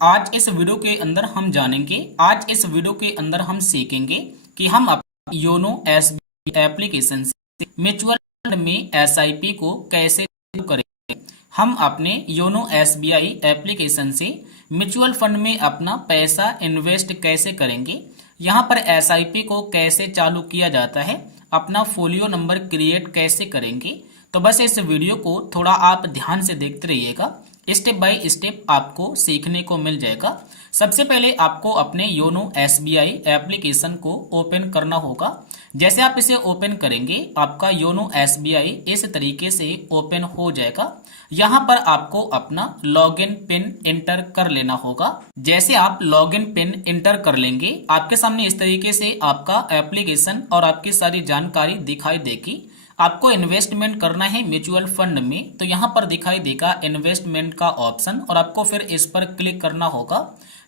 आज इस वीडियो के अंदर हम जानेंगे, आज इस वीडियो के अंदर हम सीखेंगे कि हम अपने योनो एसबीआई एप्लीकेशन से म्यूचुअल फंड में एसआईपी को कैसे चालू करेंगे। हम अपने योनो एसबीआई एप्लीकेशन से म्यूचुअल फंड में अपना पैसा इन्वेस्ट कैसे करेंगे, यहाँ पर एसआईपी को कैसे चालू किया जाता है, अपना फोलियो नंबर क्रिएट कैसे करेंगे। तो बस इस वीडियो को थोड़ा आप ध्यान से देखते रहिएगा, स्टेप बाय स्टेप आपको सीखने को मिल जाएगा। सबसे पहले आपको अपने योनो एसबीआई एप्लीकेशन को ओपन करना होगा। जैसे आप इसे ओपन करेंगे आपका योनो एसबीआई इस तरीके से ओपन हो जाएगा। यहाँ पर आपको अपना लॉगिन पिन इंटर कर लेना होगा। जैसे आप लॉगिन पिन इंटर कर लेंगे आपके सामने इस तरीके से आपका एप्लीकेशन और आपकी सारी जानकारी दिखाई देगी। आपको इन्वेस्टमेंट करना है म्यूचुअल फंड में, तो यहाँ पर दिखाई देगा इन्वेस्टमेंट का ऑप्शन और आपको फिर इस पर क्लिक करना होगा।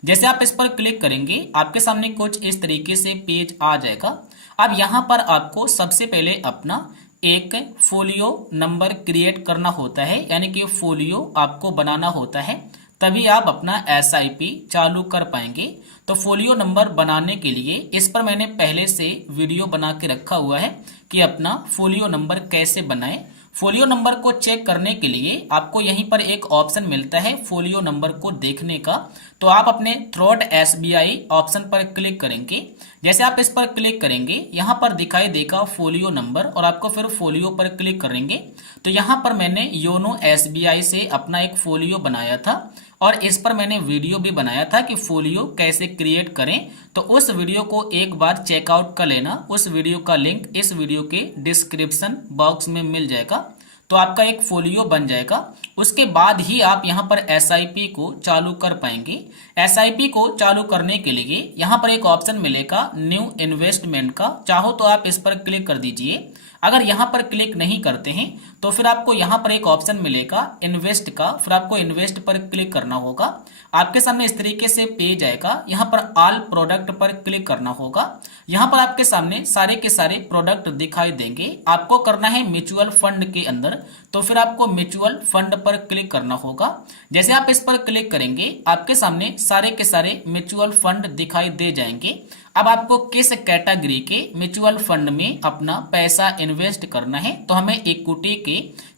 जैसे आप इस पर क्लिक करेंगे आपके सामने कुछ इस तरीके से पेज आ जाएगा। अब यहाँ पर आपको सबसे पहले अपना एक फोलियो नंबर क्रिएट करना होता है, यानी कि फोलियो आपको बनाना होता है, तभी आप अपना एसआईपी चालू कर पाएंगे। तो फोलियो नंबर बनाने के लिए इस पर मैंने पहले से वीडियो बना के रखा हुआ है कि अपना फोलियो नंबर कैसे बनाएं। फोलियो नंबर को चेक करने के लिए आपको यहीं पर एक ऑप्शन मिलता है फोलियो नंबर को देखने का, तो आप अपने थ्रोट एसबीआई ऑप्शन पर क्लिक करेंगे। जैसे आप इस पर क्लिक करेंगे यहाँ पर दिखाई देगा फोलियो नंबर और आपको फिर फोलियो पर क्लिक करेंगे। तो यहाँ पर मैंने योनो एसबीआई से अपना एक फोलियो बनाया था और इस पर मैंने वीडियो भी बनाया था कि फोलियो कैसे क्रिएट करें, तो उस वीडियो को एक बार चेकआउट कर लेना। उस वीडियो का लिंक इस वीडियो के डिस्क्रिप्शन बॉक्स में मिल जाएगा, तो आपका एक फोलियो बन जाएगा। उसके बाद ही आप यहाँ पर एसआईपी को चालू कर पाएंगे। एसआईपी को चालू करने के लिए यहाँ पर एक ऑप्शन मिलेगा न्यू इन्वेस्टमेंट का, चाहो तो आप इस पर क्लिक कर दीजिए। अगर यहाँ पर क्लिक नहीं करते हैं तो फिर आपको यहाँ पर एक ऑप्शन मिलेगा इन्वेस्ट का, फिर आपको इन्वेस्ट पर क्लिक करना होगा। आपके सामने इस तरीके से पेज आएगा, यहाँ पर ऑल प्रोडक्ट पर क्लिक करना होगा। यहाँ पर आपके सामने सारे के सारे प्रोडक्ट दिखाई देंगे। आपको करना है म्यूचुअल फंड के अंदर, तो फिर आपको म्यूचुअल फंड पर क्लिक करना होगा। जैसे आप इस पर क्लिक करेंगे आपके सामने सारे के सारे म्यूचुअल फंड दिखाई दे जाएंगे। अब आपको किस कैटेगरी के म्यूचुअल फंड में अपना पैसा इन्वेस्ट करना है, तो हमें इक्विटी के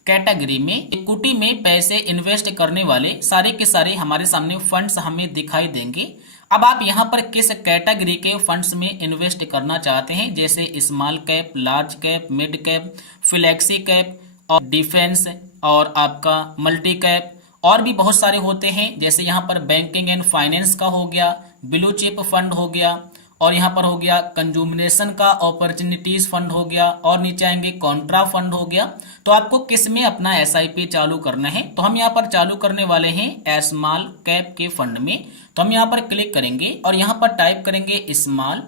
कैटेगरी में, इक्विटी में पैसे इन्वेस्ट करने वाले सारे के सारे हमारे सामने फंड्स हमें दिखाई देंगे। अब आप यहाँ पर किस कैटेगरी के फंड्स में इन्वेस्ट करना चाहते हैं, जैसे small cap, large cap, mid cap, flexi cap और डिफेंस और आपका मल्टी कैप, और भी बहुत सारे होते हैं। जैसे यहाँ पर बैंकिंग एंड फाइनेंस का हो गया, ब्लू चिप फंड हो गया, और यहाँ पर हो गया कंज्यूमरेशन का अपॉर्चुनिटीज फंड हो गया, और नीचे आएंगे कॉन्ट्रा फंड हो गया। तो आपको किस में अपना एसआईपी चालू करना है, तो हम यहाँ पर चालू करने वाले हैं स्मॉल कैप के फंड में। तो हम यहाँ पर क्लिक करेंगे और यहाँ पर टाइप करेंगे स्मॉल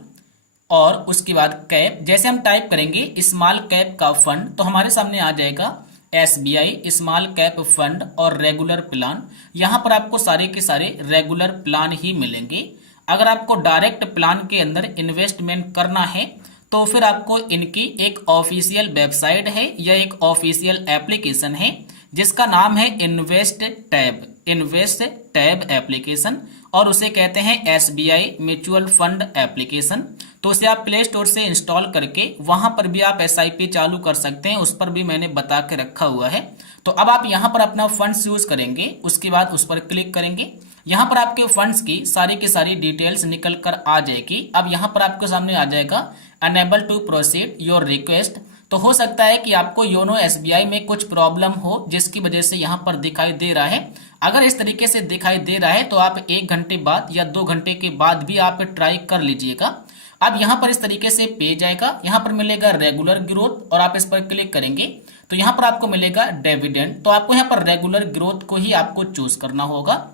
और उसके बाद कैप। जैसे हम टाइप करेंगे स्मॉल कैप का फंड तो हमारे सामने आ जाएगा एसबीआई स्मॉल कैप फंड और रेगुलर प्लान। यहाँ पर आपको सारे के सारे रेगुलर प्लान ही मिलेंगे। अगर आपको डायरेक्ट प्लान के अंदर इन्वेस्टमेंट करना है तो फिर आपको इनकी एक ऑफिशियल वेबसाइट है या एक ऑफिशियल एप्लीकेशन है जिसका नाम है इन्वेस्ट टैब एप्लीकेशन, और उसे कहते हैं एसबीआई म्यूचुअल फंड एप्लीकेशन। तो उसे आप प्ले स्टोर से इंस्टॉल करके वहां पर भी आप एसआईपी चालू कर सकते हैं, उस पर भी मैंने बता के रखा हुआ है। तो अब आप यहाँ पर अपना फंड्स यूज करेंगे, उसके बाद उस पर क्लिक करेंगे। यहाँ पर आपके फंड्स की सारी डिटेल्स निकल कर आ जाएगी। अब यहाँ पर आपके सामने आ जाएगा unable to proceed your request. तो हो सकता है कि आपको योनो एसबीआई में कुछ प्रॉब्लम हो जिसकी वजह से यहाँ पर दिखाई दे रहा है। अगर इस तरीके से दिखाई दे रहा है तो आप 1 घंटे बाद या 2 घंटे के बाद भी आप ट्राई कर लीजिएगा। अब यहाँ पर इस तरीके से पेज आएगा, यहाँ पर मिलेगा रेगुलर ग्रोथ और आप इस पर क्लिक करेंगे तो यहाँ पर आपको मिलेगा डिविडेंड। तो आपको यहाँ पर रेगुलर ग्रोथ को ही आपको चूज करना होगा।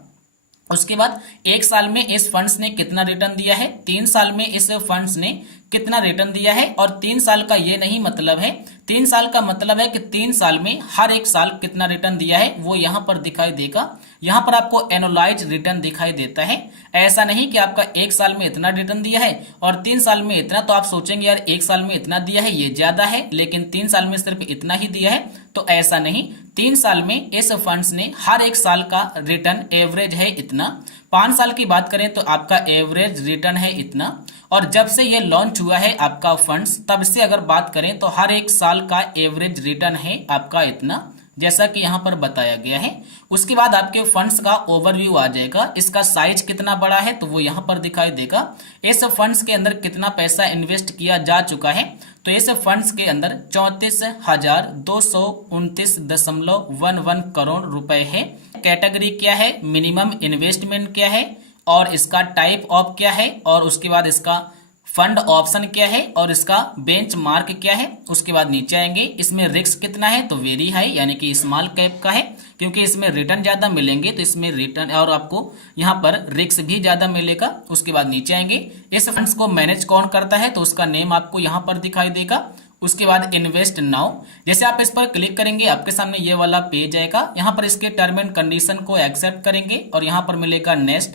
उसके बाद 1 साल में इस फंड्स ने कितना रिटर्न दिया है, 3 साल में इस फंड्स ने कितना रिटर्न दिया है, और 3 साल का ये नहीं मतलब है, 3 साल का मतलब है कि 3 साल में हर एक साल कितना रिटर्न दिया है वो यहाँ पर दिखाई देगा। यहाँ पर आपको एनुअलाइज रिटर्न दिखाई देता है। ऐसा नहीं कि आपका 1 साल में इतना रिटर्न दिया है और 3 साल में इतना, तो आप सोचेंगे यार 1 साल में इतना दिया है ये ज्यादा है, लेकिन 3 साल में सिर्फ इतना ही दिया है। तो ऐसा नहीं, 3 साल में इस फंड्स ने हर 1 साल का रिटर्न एवरेज है इतना। 5 साल की बात करें तो आपका एवरेज रिटर्न है इतना। और जब से ये लॉन्च हुआ है आपका फंड्स, तब से अगर बात करें तो हर 1 साल का एवरेज रिटर्न है आपका इतना, जैसा कि यहां पर बताया गया है। उसके बाद आपके फंड्स का ओवरव्यू आ जाएगा। इसका साइज कितना बड़ा है तो वो यहां पर दिखाई देगा। इस फंड्स के अंदर कितना पैसा इन्वेस्ट किया जा चुका है, तो इस फंड्स के अंदर 34,229.11 करोड़ रुपए है। कैटेगरी क्या है, मिनिमम इन्वेस्टमेंट क्या है, और इसका टाइप ऑफ क्या है, और उसके बाद इसका फंड ऑप्शन क्या है, और इसका बेंचमार्क क्या है। उसके बाद नीचे आएंगे, इसमें रिस्क कितना है तो वेरी हाई, यानी कि स्मॉल कैप का है, क्योंकि इसमें रिटर्न ज्यादा मिलेंगे तो इसमें रिटर्न और आपको यहाँ पर रिस्क भी ज्यादा मिलेगा। उसके बाद नीचे आएंगे, इस फंड्स को मैनेज कौन करता है तो उसका नेम आपको यहाँ पर दिखाई देगा। उसके बाद इन्वेस्ट नाउ, जैसे आप इस पर क्लिक करेंगे आपके सामने ये वाला पेज आएगा। यहाँ पर इसके टर्म एंड कंडीशन को एक्सेप्ट करेंगे और यहाँ पर मिलेगा नेक्स्ट,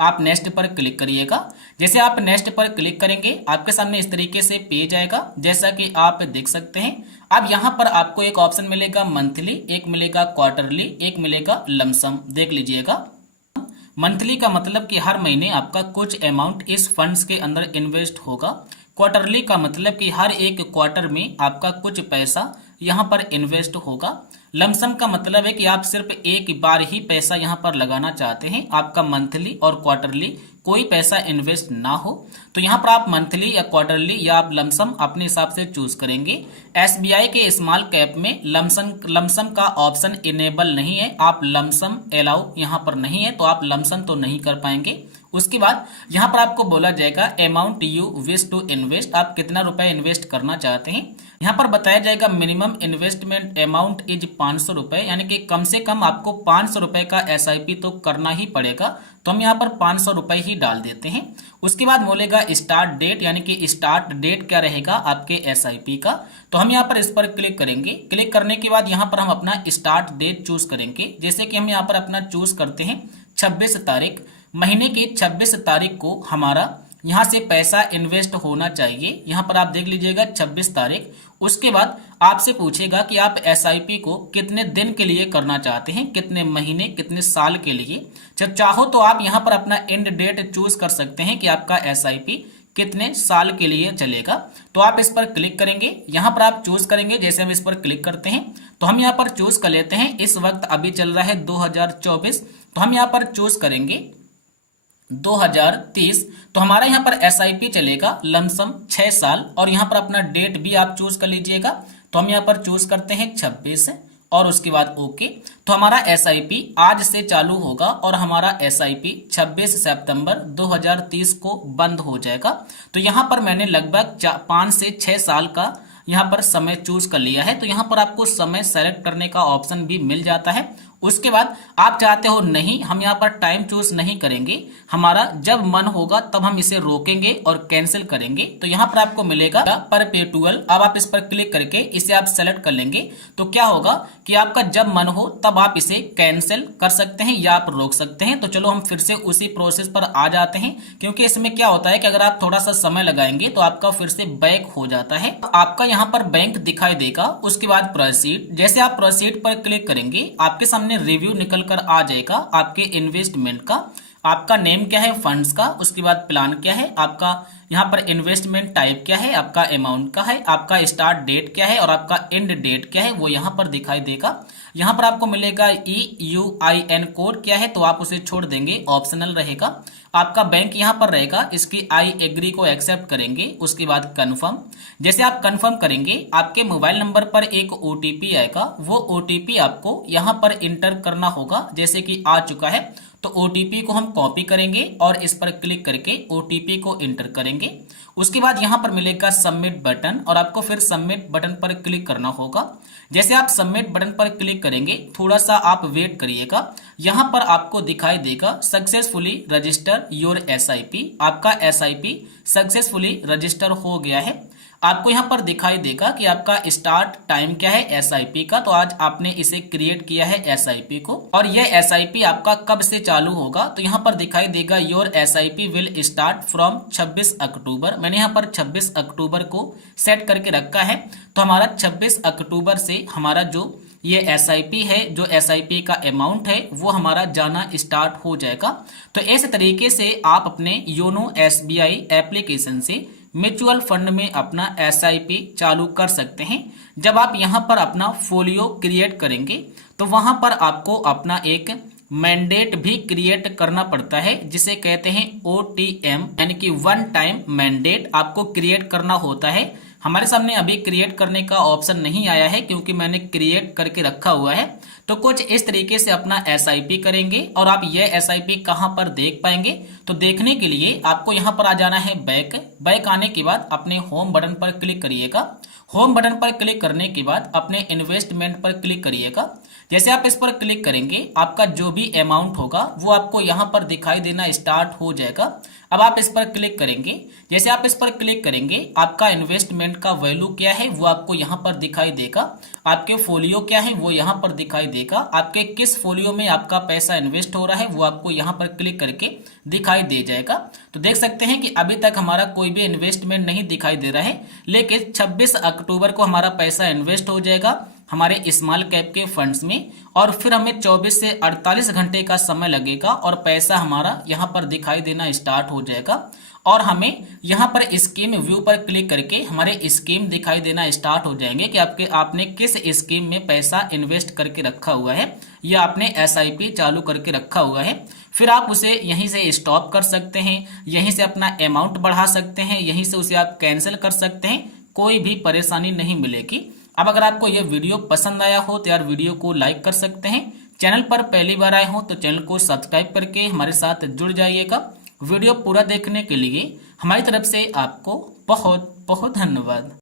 आप नेक्स्ट पर क्लिक करिएगा। जैसे आप नेक्स्ट पर क्लिक करेंगे आपके सामने इस तरीके से पेज आएगा, जैसा कि आप देख सकते हैं। अब यहाँ पर आपको एक ऑप्शन मिलेगा मंथली, एक मिलेगा क्वार्टरली, एक मिलेगा लमसम। देख लीजिएगा, मंथली का मतलब कि हर महीने आपका कुछ अमाउंट इस फंड्स के अंदर इन्वेस्ट होगा। क्वार्टरली का मतलब कि हर एक क्वार्टर में आपका कुछ पैसा यहाँ पर इन्वेस्ट होगा। लमसम का मतलब है कि आप सिर्फ एक बार ही पैसा यहाँ पर लगाना चाहते हैं, आपका मंथली और क्वार्टरली कोई पैसा इन्वेस्ट ना हो। तो यहाँ पर आप मंथली या क्वार्टरली या आप लमसम अपने हिसाब से चूज करेंगे। एसबीआई के स्मॉल कैप में लमसम का ऑप्शन इनेबल नहीं है, आप लमसम अलाउ यहाँ पर नहीं है, तो आप लमसम तो नहीं कर पाएंगे। उसके बाद यहाँ पर आपको बोला जाएगा amount you wish to invest, आप कितना रुपए इन्वेस्ट करना चाहते हैं। यहाँ पर बताया जाएगा मिनिमम इन्वेस्टमेंट अमाउंट इज 500 रुपए, यानी कि कम से कम आपको 500 रुपए का एसआईपी तो करना ही पड़ेगा। तो हम यहाँ पर 500 रुपए ही डाल देते हैं। उसके बाद बोलेगा स्टार्ट डेट, यानी कि स्टार्ट डेट क्या रहेगा आपके एसआईपी का, तो हम यहाँ पर इस पर क्लिक करेंगे। क्लिक करने के बाद यहाँ पर हम अपना स्टार्ट डेट चूज करेंगे। जैसे कि हम यहाँ पर अपना चूज करते हैं 26 तारीख, महीने की 26 तारीख को हमारा यहाँ से पैसा इन्वेस्ट होना चाहिए। यहाँ पर आप देख लीजिएगा 26 तारीख। उसके बाद आपसे पूछेगा कि आप एसआईपी को कितने दिन के लिए करना चाहते हैं, कितने महीने, कितने साल के लिए। जब चाहो तो आप यहाँ पर अपना एंड डेट चूज कर सकते हैं कि आपका एसआईपी कितने साल के लिए चलेगा। तो आप इस पर क्लिक करेंगे, यहाँ पर आप चूज करेंगे। जैसे हम इस पर क्लिक करते हैं तो हम यहाँ पर चूज कर लेते हैं। इस वक्त अभी चल रहा है 2024, तो हम यहाँ पर चूज करेंगे 2030। तो हमारा यहाँ पर एसआईपी चलेगा लमसम 6 साल, और यहाँ पर अपना डेट भी आप चूज कर लीजिएगा। तो हम यहाँ पर चूज करते हैं 26 और उसके बाद ओके। तो हमारा एसआईपी आज से चालू होगा और हमारा एसआईपी 26 सितंबर 2030 को बंद हो जाएगा। तो यहाँ पर मैंने लगभग 5 से 6 साल का यहाँ पर समय चूज कर लिया है। तो यहाँ पर आपको समय सेलेक्ट करने का ऑप्शन भी मिल जाता है। उसके बाद आप चाहते हो नहीं, हम यहाँ पर टाइम चूज नहीं करेंगे, हमारा जब मन होगा तब हम इसे रोकेंगे और कैंसिल करेंगे। तो यहाँ पर आपको मिलेगा परपेटुअल। अब आप इस पर क्लिक करके इसे आप सेलेक्ट कर लेंगे। तो क्या होगा कि आपका जब मन हो तब आप इसे कैंसिल कर सकते हैं या आप रोक सकते हैं। तो चलो हम फिर से उसी प्रोसेस पर आ जाते हैं, क्योंकि इसमें क्या होता है कि अगर आप थोड़ा सा समय लगाएंगे तो आपका फिर से बैक हो जाता है। आपका यहाँ पर बैंक दिखाई देगा। उसके बाद प्रोसीड, जैसे आप प्रोसीड पर क्लिक करेंगे आपके सामने रिव्यू निकल कर आ जाएगा आपके इन्वेस्टमेंट का। आपका नेम क्या है फंड्स का, उसके बाद प्लान क्या है आपका, यहाँ पर इन्वेस्टमेंट टाइप क्या है, आपका अमाउंट का है, आपका स्टार्ट डेट क्या है और आपका एंड डेट क्या है वो यहाँ पर दिखाई देगा। यहाँ पर आपको मिलेगा EUIN कोड क्या है, तो आप उसे छोड़ देंगे, ऑप्शनल रहेगा। आपका बैंक यहाँ पर रहेगा, इसकी आई एग्री को एक्सेप्ट करेंगे। उसके बाद कन्फर्म, जैसे आप कन्फर्म करेंगे आपके मोबाइल नंबर पर एक OTP आएगा। वो OTP आपको यहाँ पर इंटर करना होगा, जैसे कि आ चुका है। तो OTP को हम कॉपी करेंगे और इस पर क्लिक करके OTP को इंटर करेंगे। उसके बाद यहाँ पर मिलेगा सबमिट बटन और आपको फिर सबमिट बटन पर क्लिक करना होगा। जैसे आप सबमिट बटन पर क्लिक करेंगे थोड़ा सा आप वेट करिएगा, यहाँ पर आपको दिखाई देगा सक्सेसफुली रजिस्टर योर SIP। आपका SIP सक्सेसफुली रजिस्टर हो गया है। आपको यहाँ पर दिखाई देगा कि आपका स्टार्ट टाइम क्या है एसआईपी का। तो आज आपने इसे क्रिएट किया है एसआईपी को, और यह एसआईपी आपका कब से चालू होगा तो यहाँ पर दिखाई देगा your SIP will start from 26 अक्टूबर। मैंने यहाँ पर 26 अक्टूबर को सेट करके रखा है। तो हमारा 26 अक्टूबर से हमारा जो ये एसआईपी है, जो एसआईपी का अमाउंट है वो हमारा जाना स्टार्ट हो जाएगा। तो इस तरीके से आप अपने योनो एसबीआई एप्लीकेशन से म्यूचुअल फंड में अपना एसआईपी चालू कर सकते हैं। जब आप यहां पर अपना फोलियो क्रिएट करेंगे तो वहां पर आपको अपना एक मैंडेट भी क्रिएट करना पड़ता है, जिसे कहते हैं ओटीएम, यानी कि वन टाइम मैंडेट आपको क्रिएट करना होता है। हमारे सामने अभी क्रिएट करने का ऑप्शन नहीं आया है क्योंकि मैंने क्रिएट करके रखा हुआ है। तो कुछ इस तरीके से अपना एसआईपी करेंगे। और आप यह एसआईपी कहां पर देख पाएंगे तो देखने के लिए आपको यहां पर आ जाना है बैक आने के बाद अपने होम बटन पर क्लिक करिएगा। होम बटन पर क्लिक करने के बाद अपने इन्वेस्टमेंट पर क्लिक करिएगा। जैसे आप इस पर क्लिक करेंगे आपका जो भी अमाउंट होगा वो आपको यहाँ पर दिखाई देना स्टार्ट हो जाएगा। अब आप इस पर क्लिक करेंगे। जैसे आप इस पर क्लिक करेंगे आपका इन्वेस्टमेंट का वैल्यू क्या है वो आपको यहाँ पर दिखाई देगा। आपके फोलियो क्या है वो यहाँ पर दिखाई देगा। आपके किस फोलियो में आपका पैसा इन्वेस्ट हो रहा है वो आपको यहाँ पर क्लिक करके दिखाई दे जाएगा। तो देख सकते हैं कि अभी तक हमारा कोई भी इन्वेस्टमेंट नहीं दिखाई दे रहा है, लेकिन 26 अक्टूबर को हमारा पैसा इन्वेस्ट हो जाएगा हमारे स्मॉल कैप के फंड्स में, और फिर हमें 24 से 48 घंटे का समय लगेगा और पैसा हमारा यहाँ पर दिखाई देना स्टार्ट हो जाएगा। और हमें यहाँ पर स्कीम व्यू पर क्लिक करके हमारे स्कीम दिखाई देना स्टार्ट हो जाएंगे कि आपने किस स्कीम में पैसा इन्वेस्ट करके रखा हुआ है या आपने एसआईपी चालू करके रखा हुआ है। फिर आप उसे यहीं से स्टॉप कर सकते हैं, यहीं से अपना अमाउंट बढ़ा सकते हैं, यहीं से उसे आप कैंसिल कर सकते हैं, कोई भी परेशानी नहीं मिलेगी। अब अगर आपको यह वीडियो पसंद आया हो तो यार वीडियो को लाइक कर सकते हैं। चैनल पर पहली बार आए हो तो चैनल को सब्सक्राइब करके हमारे साथ जुड़ जाइएगा। वीडियो पूरा देखने के लिए हमारी तरफ से आपको बहुत बहुत धन्यवाद।